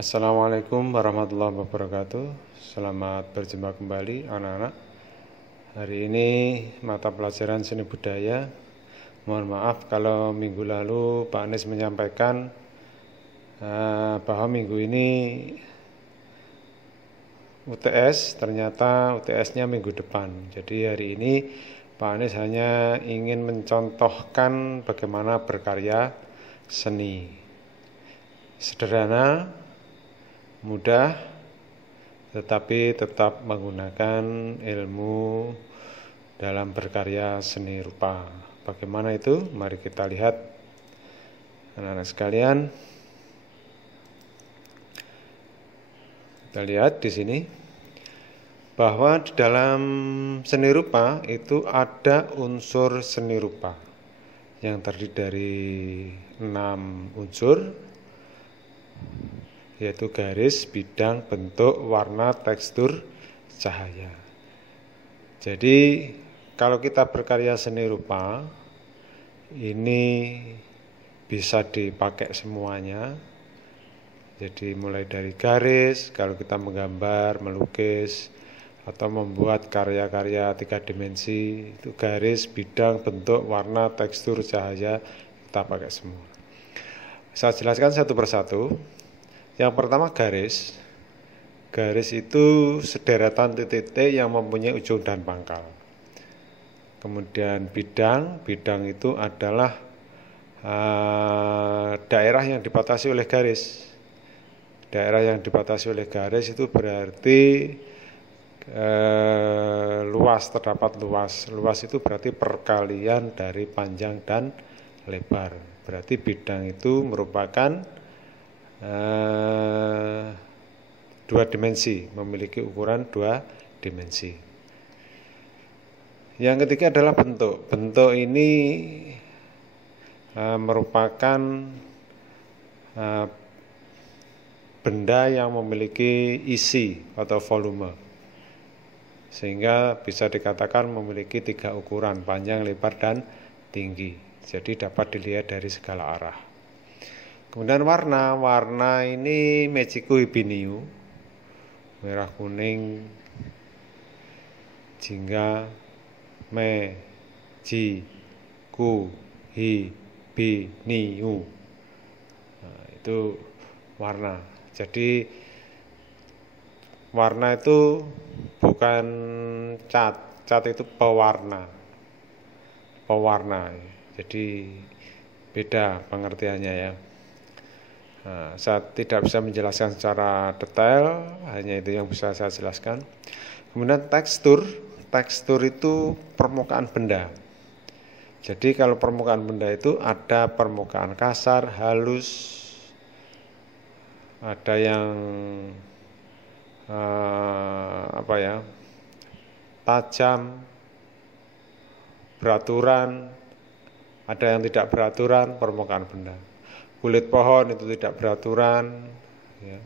Assalamualaikum warahmatullahi wabarakatuh. Selamat berjumpa kembali anak-anak. Hari ini mata pelajaran seni budaya. Mohon maaf kalau minggu lalu Pak Anies menyampaikan bahwa minggu ini UTS, ternyata UTS-nya minggu depan. Jadi hari ini Pak Anies hanya ingin mencontohkan bagaimana berkarya seni. Sederhana, mudah, tetapi tetap menggunakan ilmu dalam berkarya seni rupa. Bagaimana itu? Mari kita lihat, anak-anak sekalian. Kita lihat di sini bahwa di dalam seni rupa itu ada unsur seni rupa yang terdiri dari 6 unsur, yaitu garis, bidang, bentuk, warna, tekstur, cahaya. Jadi kalau kita berkarya seni rupa, ini bisa dipakai semuanya. Jadi mulai dari garis, kalau kita menggambar, melukis, atau membuat karya-karya 3 dimensi, itu garis, bidang, bentuk, warna, tekstur, cahaya, kita pakai semua. Saya jelaskan satu persatu. Yang pertama garis. Garis itu sederetan titik-titik yang mempunyai ujung dan pangkal. Kemudian bidang. Bidang itu adalah daerah yang dibatasi oleh garis. Daerah yang dibatasi oleh garis itu berarti luas, terdapat luas. Luas itu berarti perkalian dari panjang dan lebar. Berarti bidang itu merupakan 2 dimensi, memiliki ukuran 2 dimensi. Yang ketiga adalah bentuk. Bentuk ini merupakan benda yang memiliki isi atau volume, sehingga bisa dikatakan memiliki 3 ukuran, panjang, lebar, dan tinggi. Jadi dapat dilihat dari segala arah. Kemudian warna. Warna ini Magico Hibiniu, merah, kuning, jingga, Magico Hibiniu. Nah, itu warna. Jadi warna itu bukan cat. Cat itu pewarna. Jadi beda pengertiannya ya. Nah, saya tidak bisa menjelaskan secara detail, hanya itu yang bisa saya jelaskan. Kemudian tekstur. Tekstur itu permukaan benda. Jadi kalau permukaan benda itu ada permukaan kasar, halus, ada yang tajam, beraturan, ada yang tidak beraturan, permukaan benda. Kulit pohon itu tidak beraturan, ya.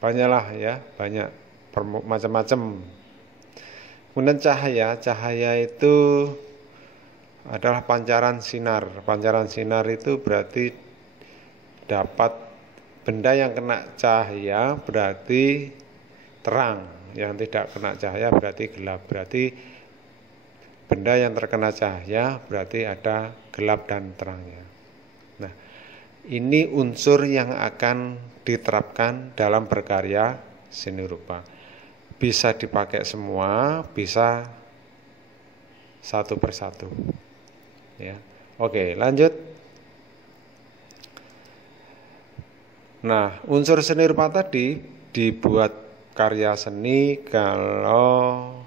Banyaklah ya, banyak macam-macam. Kemudian cahaya itu adalah pancaran sinar. Pancaran sinar itu berarti dapat benda yang kena cahaya berarti terang, yang tidak kena cahaya berarti gelap. Berarti benda yang terkena cahaya berarti ada gelap dan terangnya. Nah, ini unsur yang akan diterapkan dalam berkarya seni rupa. Bisa dipakai semua, bisa satu persatu. Ya. Oke, lanjut. Nah, unsur seni rupa tadi dibuat karya seni kalau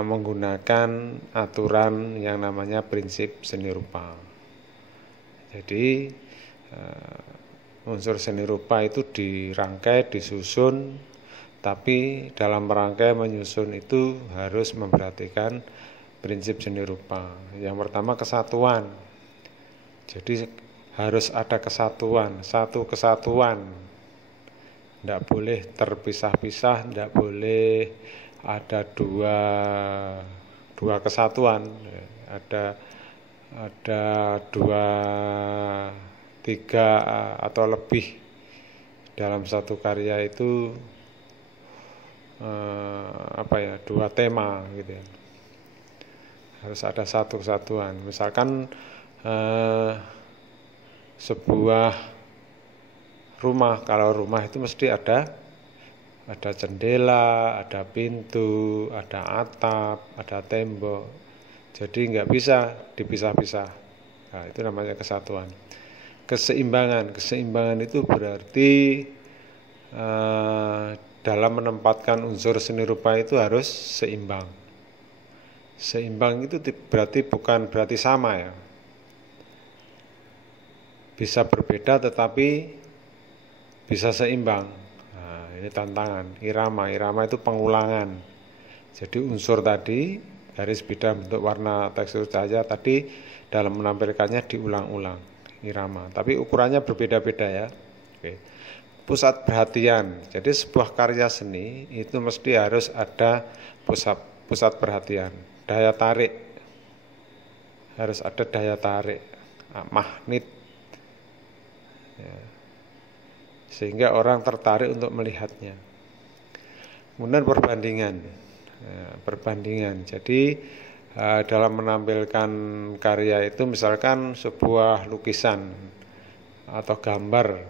menggunakan aturan yang namanya prinsip seni rupa. Jadi unsur seni rupa itu dirangkai, disusun, tapi dalam rangkai menyusun itu harus memperhatikan prinsip seni rupa. Yang pertama kesatuan. Jadi harus ada kesatuan, satu kesatuan. Tidak boleh terpisah-pisah, tidak boleh ada dua kesatuan. Ada dua 3 atau lebih dalam satu karya itu 2 tema gitu ya. Harus ada satu kesatuan. Misalkan sebuah rumah, kalau rumah itu mesti ada jendela, ada pintu, ada atap, ada tembok. Jadi nggak bisa dipisah-pisah. Nah, itu namanya kesatuan. Keseimbangan itu berarti dalam menempatkan unsur seni rupa itu harus seimbang. Seimbang itu bukan berarti sama ya. Bisa berbeda tetapi bisa seimbang. Nah, ini tantangan. Irama itu pengulangan. Jadi unsur tadi, garis, bidang, bentuk, warna, tekstur, cahaya tadi dalam menampilkannya diulang-ulang. Irama. Tapi ukurannya berbeda-beda ya. Oke. Pusat perhatian. Jadi sebuah karya seni itu mesti harus ada pusat perhatian. Daya tarik. Harus ada daya tarik. Magnet. Ya. Sehingga orang tertarik untuk melihatnya. Kemudian perbandingan. Ya, perbandingan. Jadi dalam menampilkan karya itu misalkan sebuah lukisan atau gambar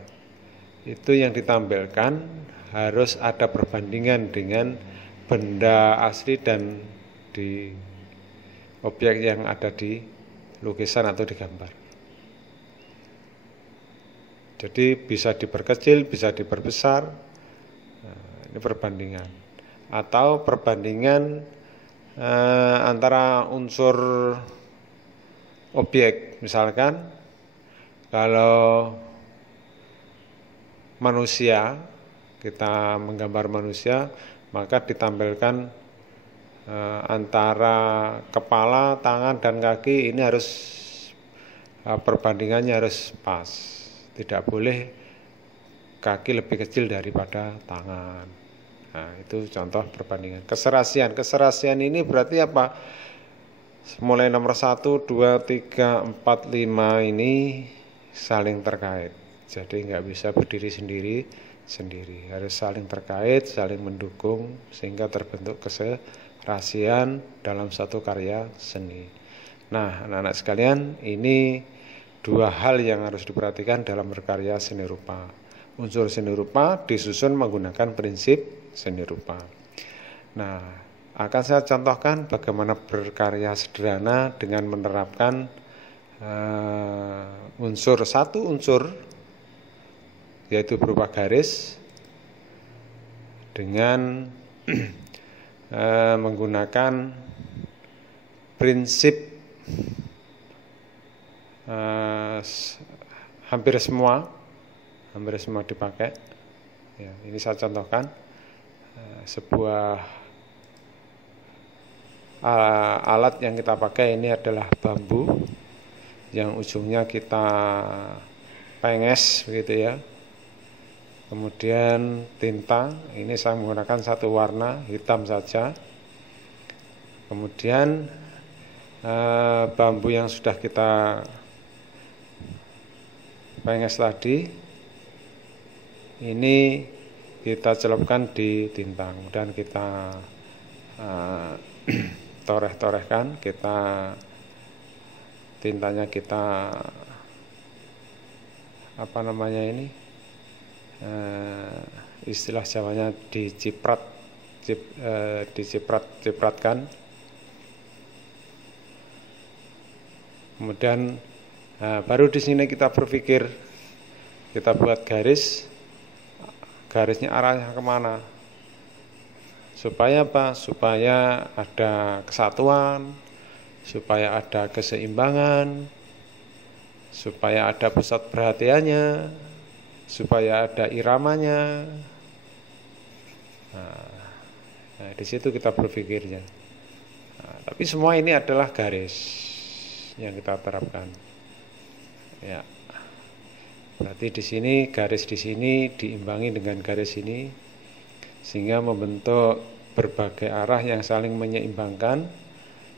itu yang ditampilkan harus ada perbandingan dengan benda asli dan di objek yang ada di lukisan atau di gambar. Jadi bisa diperkecil, bisa diperbesar. Nah, ini perbandingan. Atau perbandingan antara unsur objek. Misalkan kalau manusia, kita menggambar manusia, maka ditampilkan antara kepala, tangan, dan kaki ini harus perbandingannya harus pas. Tidak boleh kaki lebih kecil daripada tangan. Nah, itu contoh perbandingan. Keserasian ini berarti apa? Mulai nomor 1, 2, 3, 4, 5 ini saling terkait. Jadi nggak bisa berdiri sendiri. Harus saling terkait, saling mendukung sehingga terbentuk keserasian dalam satu karya seni. Nah, anak-anak sekalian, ini 2 hal yang harus diperhatikan dalam berkarya seni rupa. Unsur seni rupa disusun menggunakan prinsip seni rupa. Nah, akan saya contohkan bagaimana berkarya sederhana dengan menerapkan satu unsur yaitu berupa garis dengan menggunakan prinsip hampir semua dipakai. Ya, ini saya contohkan sebuah alat yang kita pakai ini adalah bambu yang ujungnya kita penges begitu ya. Kemudian tinta, ini saya menggunakan satu warna hitam saja. Kemudian bambu yang sudah kita penges tadi ini kita celupkan di tinta dan kita toreh-torehkan, tintanya kita istilah Jawanya dicipratkan. Kemudian baru di sini kita berpikir, kita buat garisnya arahnya kemana, supaya apa? Supaya ada kesatuan, supaya ada keseimbangan, supaya ada pusat perhatiannya, supaya ada iramanya. Nah, di situ kita berpikirnya. Nah, tapi semua ini adalah garis yang kita terapkan. Ya. Berarti di sini garis di sini diimbangi dengan garis ini sehingga membentuk berbagai arah yang saling menyeimbangkan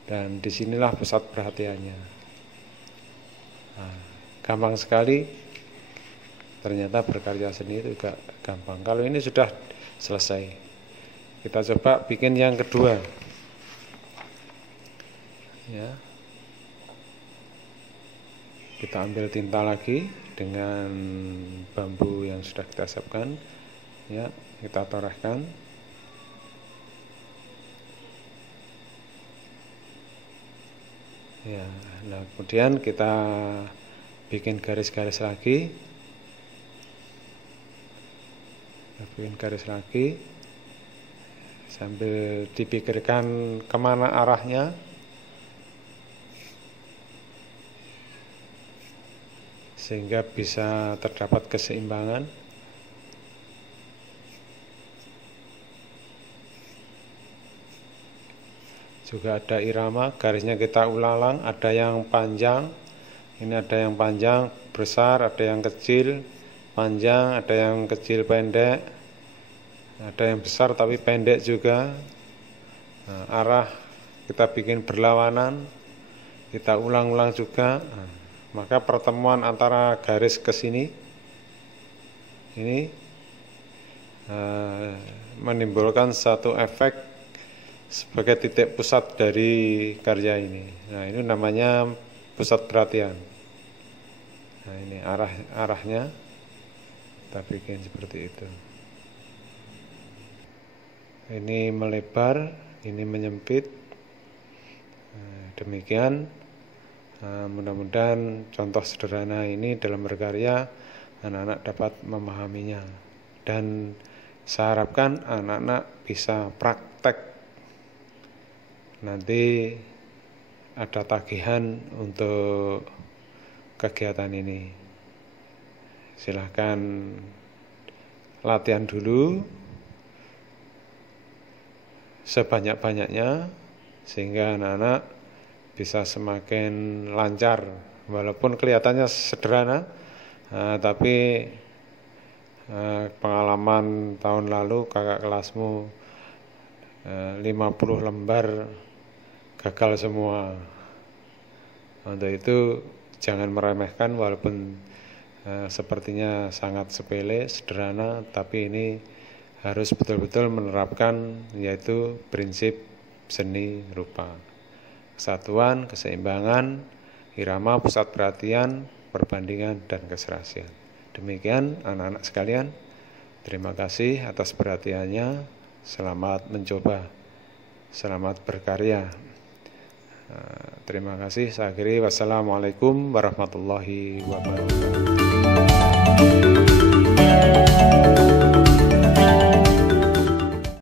dan disinilah pusat perhatiannya. Nah, gampang sekali ternyata berkarya seni itu juga gampang. Kalau ini sudah selesai, kita coba bikin yang kedua. Ya, kita ambil tinta lagi dengan bambu yang sudah kita siapkan. Ya, kita torehkan. Ya, nah kemudian kita bikin garis-garis lagi. Bikin garis lagi sambil dipikirkan kemana arahnya. Sehingga bisa terdapat keseimbangan. Juga ada irama, garisnya kita ulang, ada yang panjang, ini ada yang panjang, besar, ada yang kecil, panjang, ada yang kecil pendek, ada yang besar tapi pendek juga. Nah, arah kita bikin berlawanan, kita ulang-ulang juga. Nah, maka pertemuan antara garis ke sini ini menimbulkan satu efek sebagai titik pusat dari karya ini. Nah, ini namanya pusat perhatian. Nah, ini arahnya kita bikin seperti itu. Ini melebar, ini menyempit. Nah, demikian. Nah, mudah-mudahan contoh sederhana ini dalam berkarya anak-anak dapat memahaminya, dan saya harapkan anak-anak bisa praktek. Nanti ada tagihan untuk kegiatan ini. Silahkan latihan dulu sebanyak-banyaknya sehingga anak-anak bisa semakin lancar. Walaupun kelihatannya sederhana, tapi pengalaman tahun lalu kakak kelasmu 50 lembar gagal semua. Untuk itu jangan meremehkan, walaupun sepertinya sangat sepele, sederhana, tapi ini harus betul-betul menerapkan, yaitu prinsip seni rupa. Kesatuan, keseimbangan, irama, pusat perhatian, perbandingan, dan keserasian. Demikian anak-anak sekalian, terima kasih atas perhatiannya. Selamat mencoba, selamat berkarya. Terima kasih. Saya akhiri. Wassalamualaikum warahmatullahi wabarakatuh.